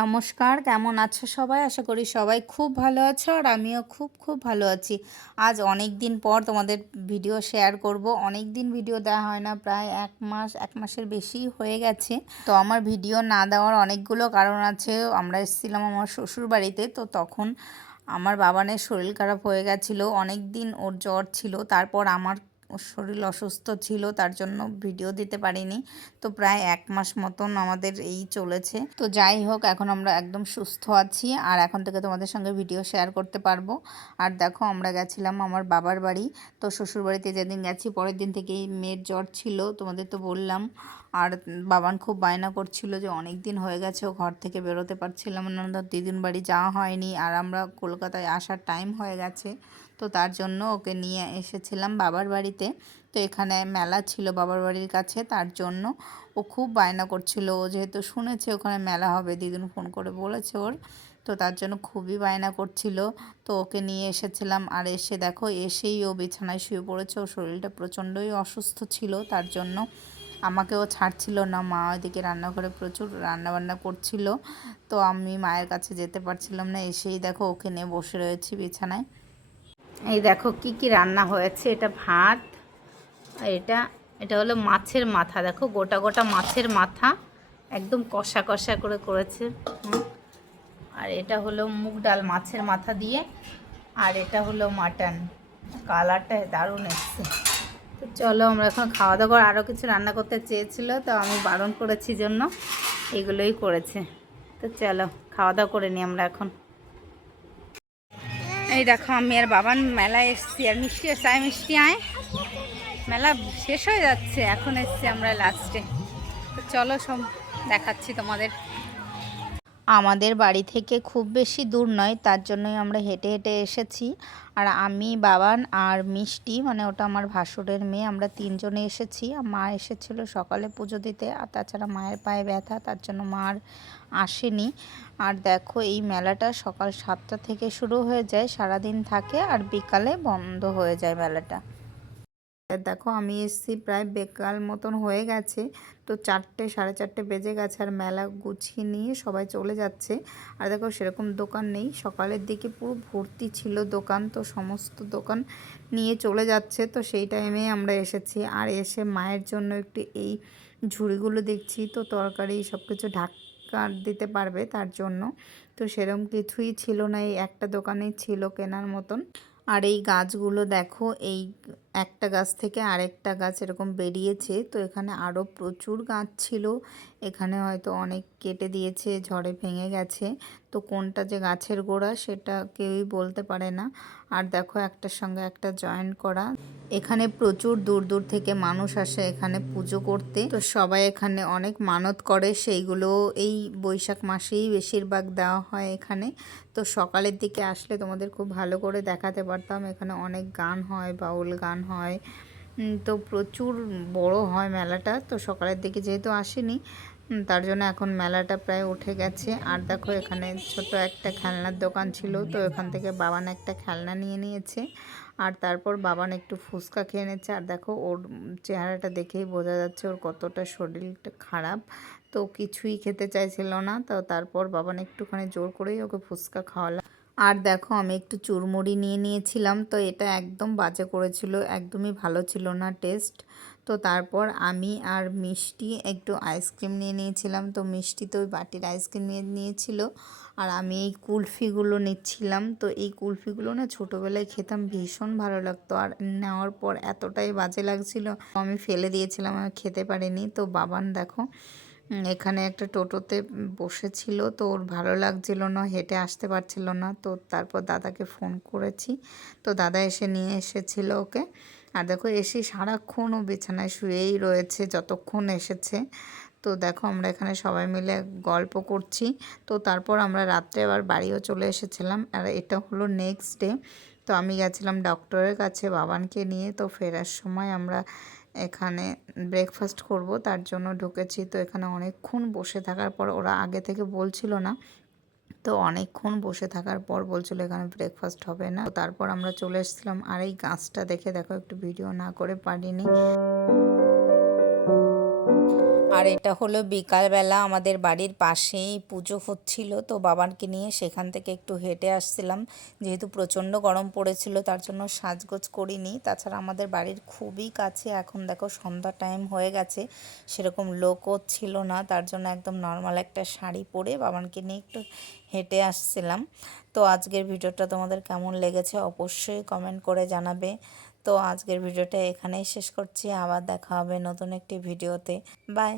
নমস্কার, কেমন আছো সবাই? আশা করি সবাই খুব ভালো আছো আর আমিও খুব খুব ভালো আছি। আজ অনেক দিন পর তোমাদের ভিডিও শেয়ার করব। অনেক দিন ভিডিও দেওয়া হয় না, প্রায় এক মাস, এক মাসের বেশি হয়ে গেছে। তো আমার ভিডিও না দেওয়ার অনেকগুলো কারণ আছে। আমরা এসেছিলাম আমার শ্বশুর বাড়িতে তো তখন আমার বাবানের শরীর খারাপ হয়ে গেছিল। অনেক দিন ওর জ্বর ছিল। তারপর আমার শরীর অসুস্থ ছিল, তার জন্য ভিডিও দিতে পারিনি। তো প্রায় এক মাস মতন আমাদের এই চলেছে। তো যাই হোক, এখন আমরা একদম সুস্থ আছি আর এখন থেকে তোমাদের সঙ্গে ভিডিও শেয়ার করতে পারব। আর দেখো, আমরা গেছিলাম আমার বাবার বাড়ি। তো শ্বশুরবাড়িতে যেদিন গেছি, পরের দিন থেকেই মেয়ের জ্বর ছিল, তোমাদের তো বললাম। আর বাবান খুব বায়না করছিল যে অনেক দিন হয়ে গেছে, ও ঘর থেকে বেরোতে পারছিলাম না। দিদিন বাড়ি যাওয়া হয়নি আর আমরা কলকাতায় আসার টাইম হয়ে গেছে, তো তার জন্য ওকে নিয়ে এসেছিলাম বাবার বাড়িতে। তো এখানে মেলা ছিল বাবার বাড়ির কাছে, তার জন্য ও খুব বায়না করছিল। ও যেহেতু শুনেছে ওখানে মেলা হবে, দিদিন ফোন করে বলেছে ওর, তো তার জন্য খুবই বায়না করছিল। তো ওকে নিয়ে এসেছিলাম আর এসে দেখো, এসেই ও বিছানায় শুয়ে পড়েছে। ও শরীরটা প্রচণ্ডই অসুস্থ ছিল, তার জন্য আমাকেও ছাড়ছিল না, মা ওইদিকে রান্নাঘরে প্রচুর রান্নাবান্না করছিল, তো আমি মায়ের কাছে যেতে পারছিলাম না, এসেই দেখো ওকে নিয়ে বসে রয়েছি বিছানায়। এই দেখো কি কি রান্না হয়েছে, এটা ভাত, এটা এটা হলো মাছের মাথা, দেখো গোটা গোটা মাছের মাথা, একদম কষা কষা করে করেছে আর এটা হলো মুগ ডাল মাছের মাথা দিয়ে, আর এটা হলো মাটন, কালারটা দারুণ এসছে। তো চলো আমরা এখন খাওয়া দাওয়া করে আরও কিছু রান্না করতে চেয়েছিলো, তো আমি বারণ করেছি জন্য এগুলোই করেছে। তো চলো খাওয়া দাওয়া করে নিই আমরা এখন। এই দেখো, আমি আর বাবান মেলায় এসছি, আর মিষ্টি আয় মিষ্টি আয়। মেলা শেষ হয়ে যাচ্ছে, এখন এসছি আমরা লাস্টে তো চলো সব দেখাচ্ছি তোমাদের। আমাদের বাড়ি থেকে খুব বেশি দূর নয়, তার জন্যই আমরা হেঁটে হেঁটে এসেছি। আর আমি, বাবান আর মিষ্টি মানে ওটা আমার ভাসুরের মেয়ে, আমরা তিনজনে এসেছি। মা এসেছিল সকালে পুজো দিতে, আর তাছাড়া মায়ের পায়ে ব্যথা, তার জন্য মার আসেনি। আর দেখো, এই মেলাটা সকাল সাতটা থেকে শুরু হয়ে যায়, সারাদিন থাকে, আর বিকালে বন্ধ হয়ে যায় মেলাটা। দেখো আমি এসছি প্রায় বেকাল মতন হয়ে গেছে। তো চারটে, সাড়ে চারটে বেজে গেছে আর মেলা গুছিয়ে নিয়ে সবাই চলে যাচ্ছে। আর দেখো সেরকম দোকান নেই। সকালের দিকে পুরো ভর্তি ছিল দোকান, তো সমস্ত দোকান নিয়ে চলে যাচ্ছে। তো সেই টাইমে আমরা এসেছি। আর এসে মায়ের জন্য একটু এই ঝুড়িগুলো দেখছি। তো তরকারি সব কিছু ঢাকা দিতে পারবে তার জন্য। তো সেরকম কিছুই ছিল না। এই একটা দোকানেই ছিল কেনার মতন। আর এই গাছগুলো দেখো, এই একটা গাছ থেকে আরেকটা গাছ এরকম বেরিয়েছে। তো এখানে আরও প্রচুর গাছ ছিল। এখানে হয়তো অনেক কেটে দিয়েছে, ঝড়ে ভেঙে গেছে। তো কোনটা যে গাছের গোড়া সেটা কেউই বলতে পারে না। আর দেখো একটার সঙ্গে একটা জয়েন করা। এখানে প্রচুর দূর দূর থেকে মানুষ আসে এখানে পুজো করতে। তো সবাই এখানে অনেক মানত করে, সেইগুলো এই বৈশাখ মাসেই বেশিরভাগ দেওয়া হয় এখানে। তো সকালের দিকে আসলে তোমাদের খুব ভালো করে দেখাতে পারতাম, এখানে অনেক গান হয়, বাউল গান হয়। তো প্রচুর বড় হয় মেলাটা। তো সকালের দিকে যেহেতু আসেনি তার জন্য এখন মেলাটা প্রায় উঠে গেছে। আর দেখো, এখানে ছোট একটা খেলনার দোকান ছিল, তো এখান থেকে বাবান একটা খেলনা নিয়ে নিয়েছে। আর তারপর বাবান একটু ফুচকা খেয়ে নিয়েছে আর দেখো, ওর চেহারাটা দেখেই বোঝা যাচ্ছে ওর কতটা শরীরটা খারাপ। তো কিছুই খেতে চাইছিল না, তো তারপর বাবান একটুখানি জোর করেই ওকে ফুচকা খাওয়ালাম আর দেখো, আমি একটু চুরমুড়ি নিয়ে নিয়েছিলাম, তো এটা একদম বাজে করেছিল, একদমই ভালো ছিল না টেস্ট। তো তারপর আমি আর মিষ্টি একটু আইসক্রিম নিয়ে নিয়েছিলাম। তো মিষ্টি তো ওই বাটির আইসক্রিম নিয়ে নিয়েছিল। আর আমি এই কুলফিগুলো নিচ্ছিলাম। তো এই কুলফিগুলো না ছোটোবেলায় খেতাম, ভীষণ ভালো লাগতো। আর নেওয়ার পর এতটাই বাজে লাগছিল, আমি ফেলে দিয়েছিলাম, আমি খেতে পারিনি। তো বাবান দেখো এখানে একটা টোটোতে বসেছিল। তো ওর ভালো লাগছিল না, হেঁটে আসতে পারছিল না। তো তারপর দাদাকে ফোন করেছি। তো দাদা এসে নিয়ে এসেছিল ওকে। আর দেখো এসে সারাক্ষণ ও বিছানায় শুয়েই রয়েছে, যতক্ষণ এসেছে। তো দেখো আমরা এখানে সবাই মিলে গল্প করছি। তো তারপর আমরা রাত্রে আবার বাড়িও চলে এসেছিলাম। আর এটা হলো নেক্সট ডে তো আমি গেছিলাম ডক্টরের কাছে বাবানকে নিয়ে। তো ফেরার সময় আমরা এখানে ব্রেকফাস্ট করব, তার জন্য ঢুকেছি। তো এখানে অনেকক্ষণ বসে থাকার পর ওরা আগে থেকে বলছিল না তো অনেকক্ষণ বসে থাকার পর বলছিল, এখানে ব্রেকফাস্ট হবে না। তারপর আমরা চলে এসেছিলাম। আর এই গাছটা দেখে দেখো, একটু ভিডিও না করে পারিনি। এটা হলো বিকালবেলা আমাদের বাড়ির পাশেই পুজো হচ্ছিল, তো বাবাকে নিয়ে সেখান থেকে একটু হেঁটে আসছিলাম। যেহেতু প্রচণ্ড গরম পড়েছিল, তার জন্য সাজগোজ করিনি। তাছাড়া আমাদের বাড়ির খুবই কাছে, এখন দেখো সন্ধ্যা টাইম হয়ে গেছে, সেরকম লোকও ছিল না, তার জন্য একদম নর্মাল একটা শাড়ি পরে বাবানকে নিয়ে একটু হেঁটে আসছিলাম। তো আজকের ভিডিওটা তোমাদের কেমন লেগেছে অবশ্যই কমেন্ট করে জানাবে। তো আজকের ভিডিওটা এখানেই শেষ করছি, আবার দেখা হবে নতুন একটি ভিডিওতে। বাই